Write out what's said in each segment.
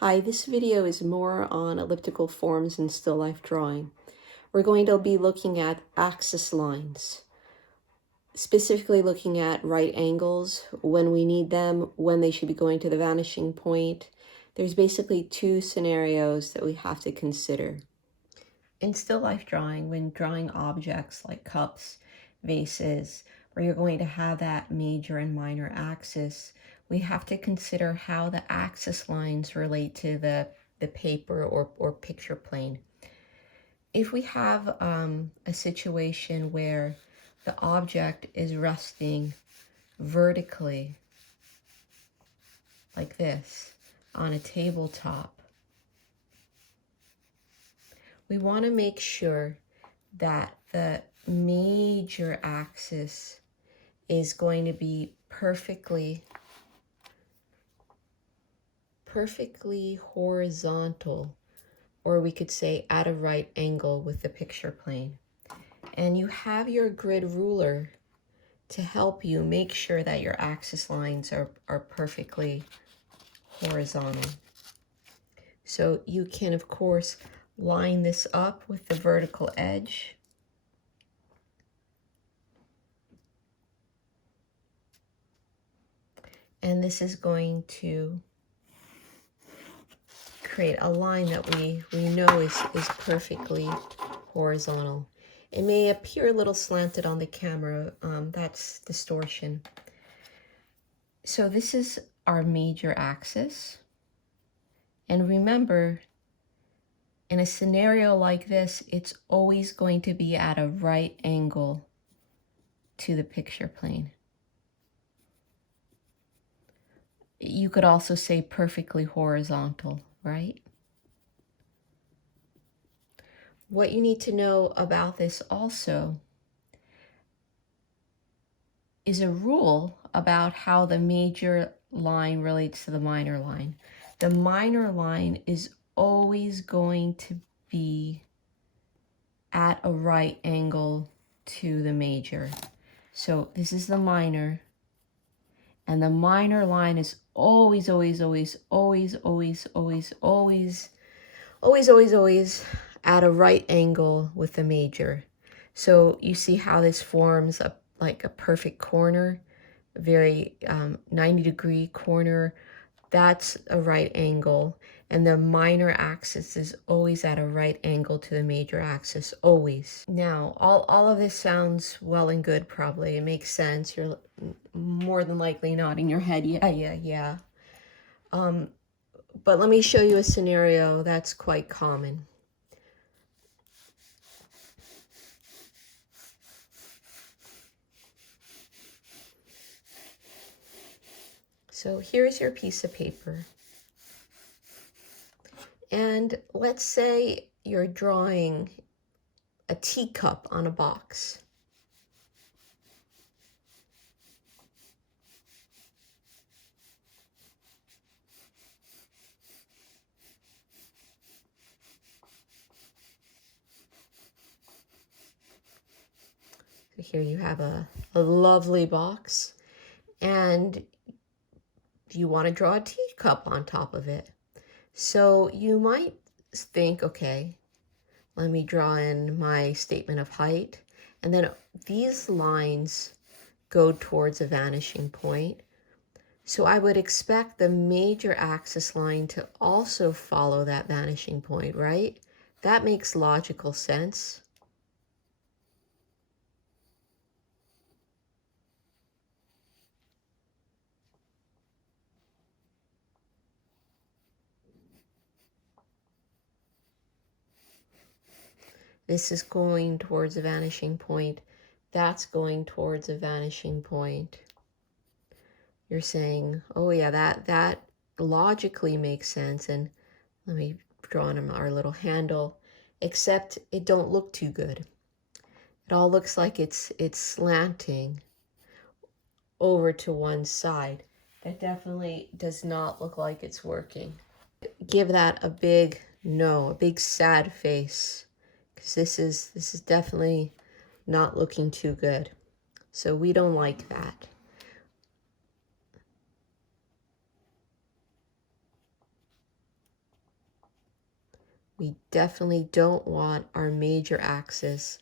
Hi, this video is more on elliptical forms and still life drawing. We're going to be looking at axis lines, specifically looking at right angles, when we need them, when they should be going to the vanishing point. There's basically two scenarios that we have to consider. In still life drawing, when drawing objects like cups, vases, where you're going to have that major and minor axis, we have to consider how the axis lines relate to the paper or picture plane. If we have a situation where the object is resting vertically, like this, on a tabletop, we want to make sure that the major axis is going to be perfectly horizontal, or we could say at a right angle with the picture plane. And you have your grid ruler to help you make sure that your axis lines are perfectly horizontal. So you can, of course, line this up with the vertical edge. And this is going to create a line that we know is perfectly horizontal. It may appear a little slanted on the camera, that's distortion. So this is our major axis. And remember, in a scenario like this, it's always going to be at a right angle to the picture plane. You could also say perfectly horizontal, right? What you need to know about this also is a rule about how the major line relates to the minor line. The minor line is always going to be at a right angle to the major. So this is the minor, and the minor line is always at a right angle with the major. So you see how this forms like a perfect corner, very 90-degree corner. That's a right angle, and the minor axis is always at a right angle to the major axis, always. Now, all of this sounds well and good, probably. It makes sense. You're more than likely nodding your head, yeah. But let me show you a scenario that's quite common. So here's your piece of paper. And let's say you're drawing a teacup on a box. So here you have a lovely box, and you want to draw a teacup on top of it. So you might think, okay, let me draw in my statement of height, and then these lines go towards a vanishing point. So I would expect the major axis line to also follow that vanishing point, right? That makes logical sense. This is going towards a vanishing point. That's going towards a vanishing point. You're saying, oh yeah, that logically makes sense. And let me draw on our little handle, except it don't look too good. It all looks like it's slanting over to one side. That definitely does not look like it's working. Give that a big no, a big sad face, because this is definitely not looking too good. So we don't like that. We definitely don't want our major axis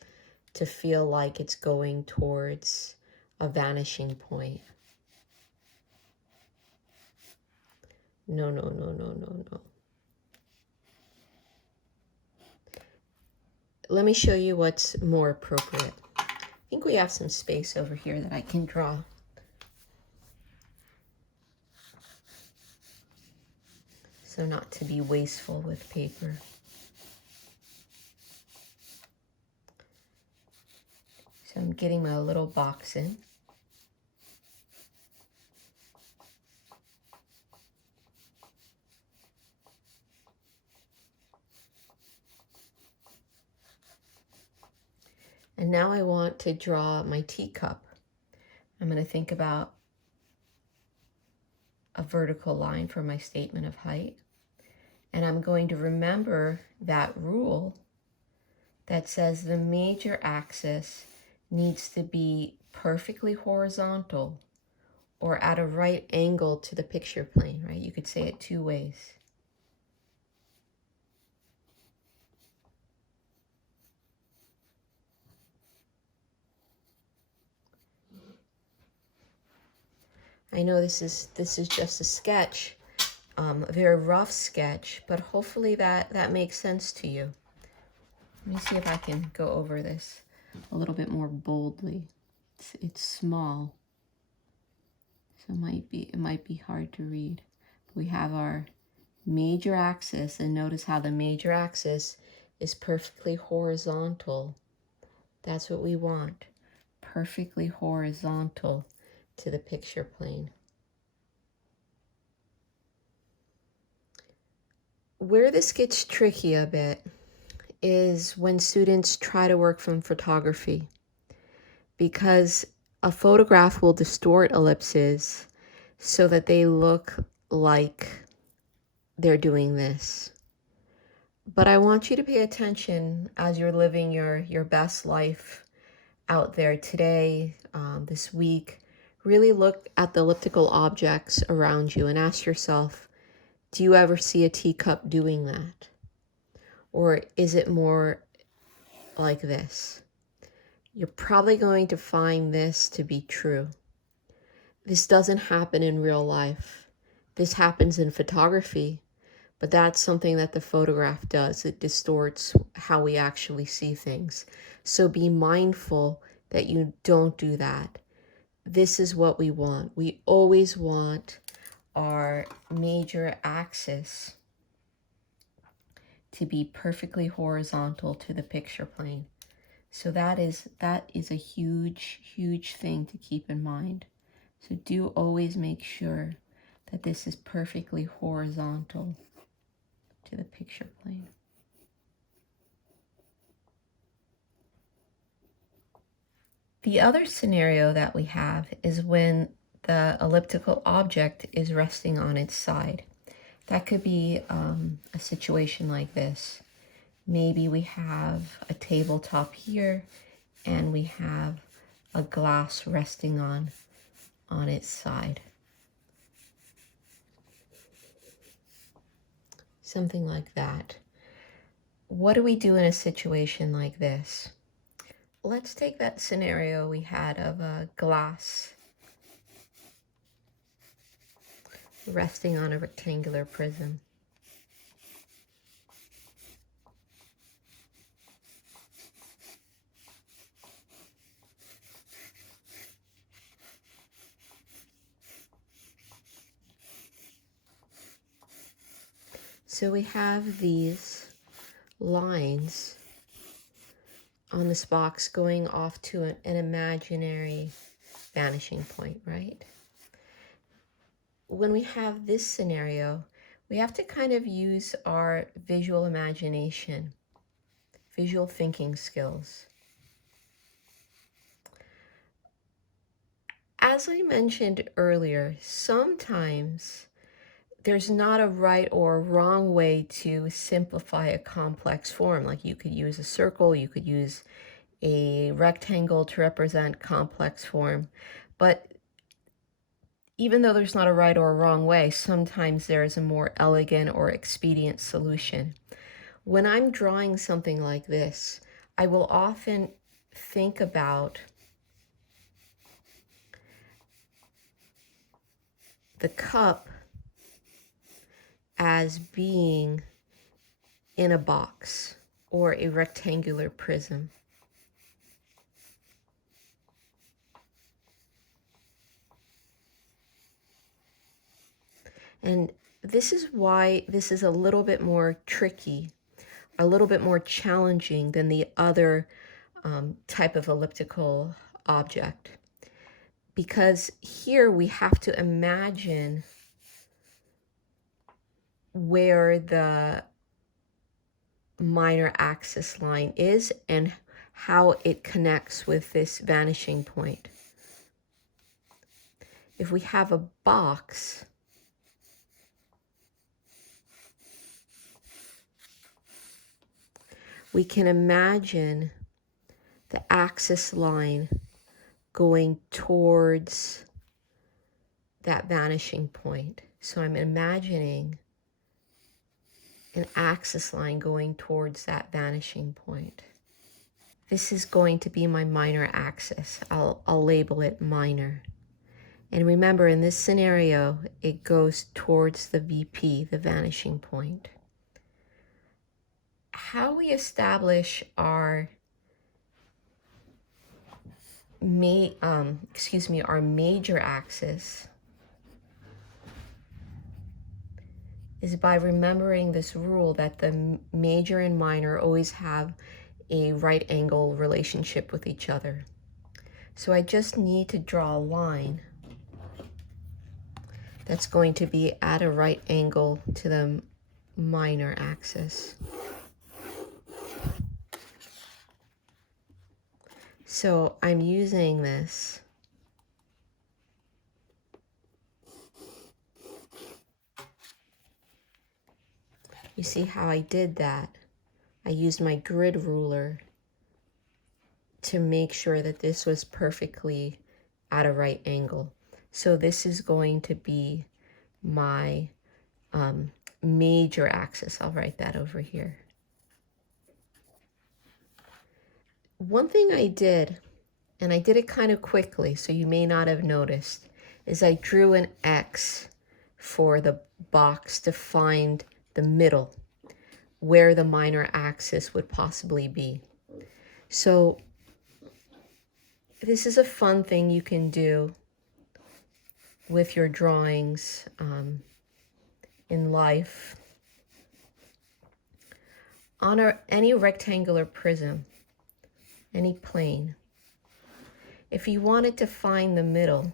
to feel like it's going towards a vanishing point. No, no, no, no, no, no. Let me show you what's more appropriate. I think we have some space over here that I can draw. So not to be wasteful with paper. So I'm getting my little box in. And now I want to draw my teacup. I'm going to think about a vertical line for my statement of height. And I'm going to remember that rule that says the major axis needs to be perfectly horizontal or at a right angle to the picture plane, right? You could say it two ways. I know this is just a sketch, a very rough sketch, but hopefully that makes sense to you. Let me see if I can go over this a little bit more boldly. It's small, so it might be hard to read. We have our major axis, and notice how the major axis is perfectly horizontal. That's what we want, perfectly horizontal to the picture plane. Where this gets tricky a bit is when students try to work from photography, because a photograph will distort ellipses so that they look like they're doing this. But I want you to pay attention as you're living your best life out there today, this week. Really look at the elliptical objects around you and ask yourself, do you ever see a teacup doing that? Or is it more like this? You're probably going to find this to be true. This doesn't happen in real life. This happens in photography, but that's something that the photograph does. It distorts how we actually see things. So be mindful that you don't do that. This is what we want. We always want our major axis to be perfectly horizontal to the picture plane. So that is a huge, huge thing to keep in mind. So do always make sure that this is perfectly horizontal to the picture plane. The other scenario that we have is when the elliptical object is resting on its side. That could be a situation like this. Maybe we have a tabletop here and we have a glass resting on its side. Something like that. What do we do in a situation like this? Let's take that scenario we had of a glass resting on a rectangular prism. So we have these lines on this box going off to an imaginary vanishing point, right? When we have this scenario, we have to kind of use our visual imagination, visual thinking skills. As I mentioned earlier, sometimes there's not a right or a wrong way to simplify a complex form. Like you could use a circle, you could use a rectangle to represent complex form. But even though there's not a right or a wrong way, sometimes there is a more elegant or expedient solution. When I'm drawing something like this, I will often think about the cup as being in a box or a rectangular prism. And this is why this is a little bit more tricky, a little bit more challenging than the other type of elliptical object. Because here we have to imagine where the minor axis line is and how it connects with this vanishing point. If we have a box, we can imagine the axis line going towards that vanishing point. So I'm imagining an axis line going towards that vanishing point. This is going to be my minor axis. I'll label it minor. And remember, in this scenario, it goes towards the VP, the vanishing point. How we establish our our major axis is by remembering this rule that the major and minor always have a right angle relationship with each other. So I just need to draw a line that's going to be at a right angle to the minor axis. So I'm using this. You see how I did that? I used my grid ruler to make sure that this was perfectly at a right angle. So this is going to be my major axis. I'll write that over here. One thing I did, and I did it kind of quickly, so you may not have noticed, is I drew an X for the box to find the middle, where the minor axis would possibly be. So this is a fun thing you can do with your drawings in life. On any rectangular prism, any plane, if you wanted to find the middle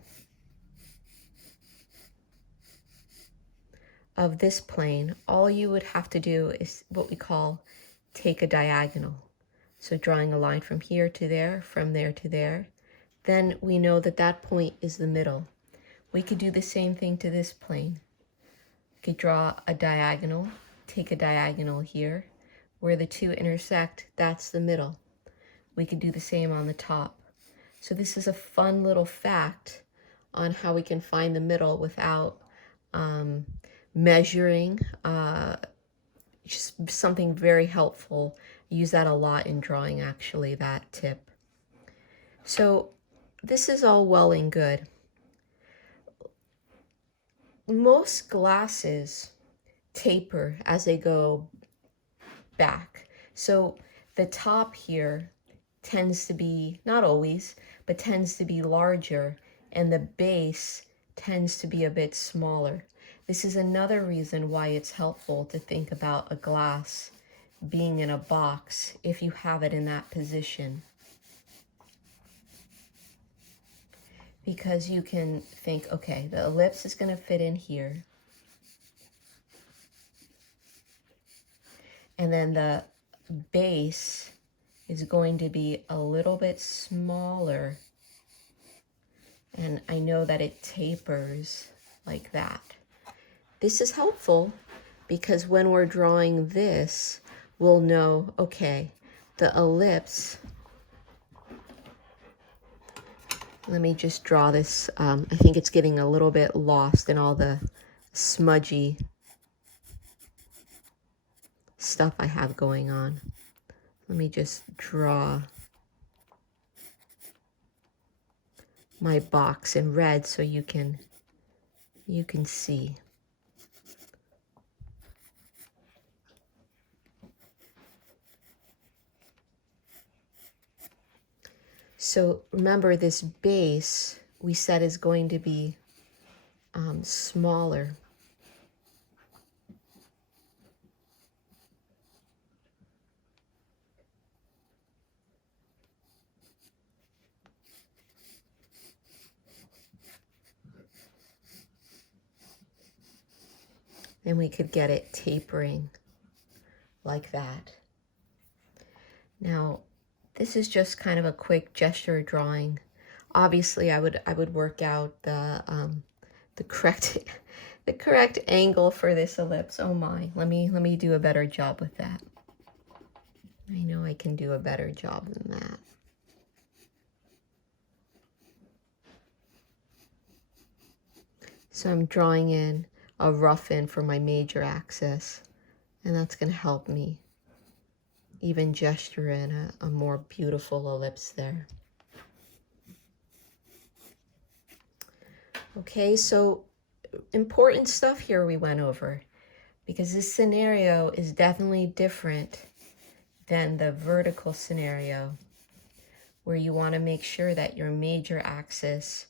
of this plane, all you would have to do is what we call take a diagonal. So drawing a line from here to there, from there to there, then we know that that point is the middle. We could do the same thing to this plane. We could draw a diagonal, take a diagonal here. Where the two intersect, that's the middle. We could do the same on the top. So this is a fun little fact on how we can find the middle without measuring. Just something very helpful. I use that a lot in drawing, actually, that tip. So this is all well and good. Most glasses taper as they go back. So the top here tends to be, not always, but tends to be larger, and the base tends to be a bit smaller. This is another reason why it's helpful to think about a glass being in a box if you have it in that position. Because you can think, okay, the ellipse is going to fit in here. And then the base is going to be a little bit smaller. And I know that it tapers like that. This is helpful because when we're drawing this, we'll know, okay, the ellipse, let me just draw this. I think it's getting a little bit lost in all the smudgy stuff I have going on. Let me just draw my box in red so you can see. So remember, this base we said is going to be smaller. And we could get it tapering like that. Now, this is just kind of a quick gesture drawing. Obviously, I would work out the correct the correct angle for this ellipse. Oh my, let me do a better job with that. I know I can do a better job than that. So I'm drawing in a rough in for my major axis, and that's going to help me even gesture in a more beautiful ellipse there. Okay, so important stuff here we went over, because this scenario is definitely different than the vertical scenario, where you want to make sure that your major axis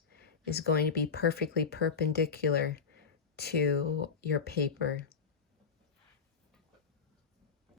is going to be perfectly perpendicular to your paper.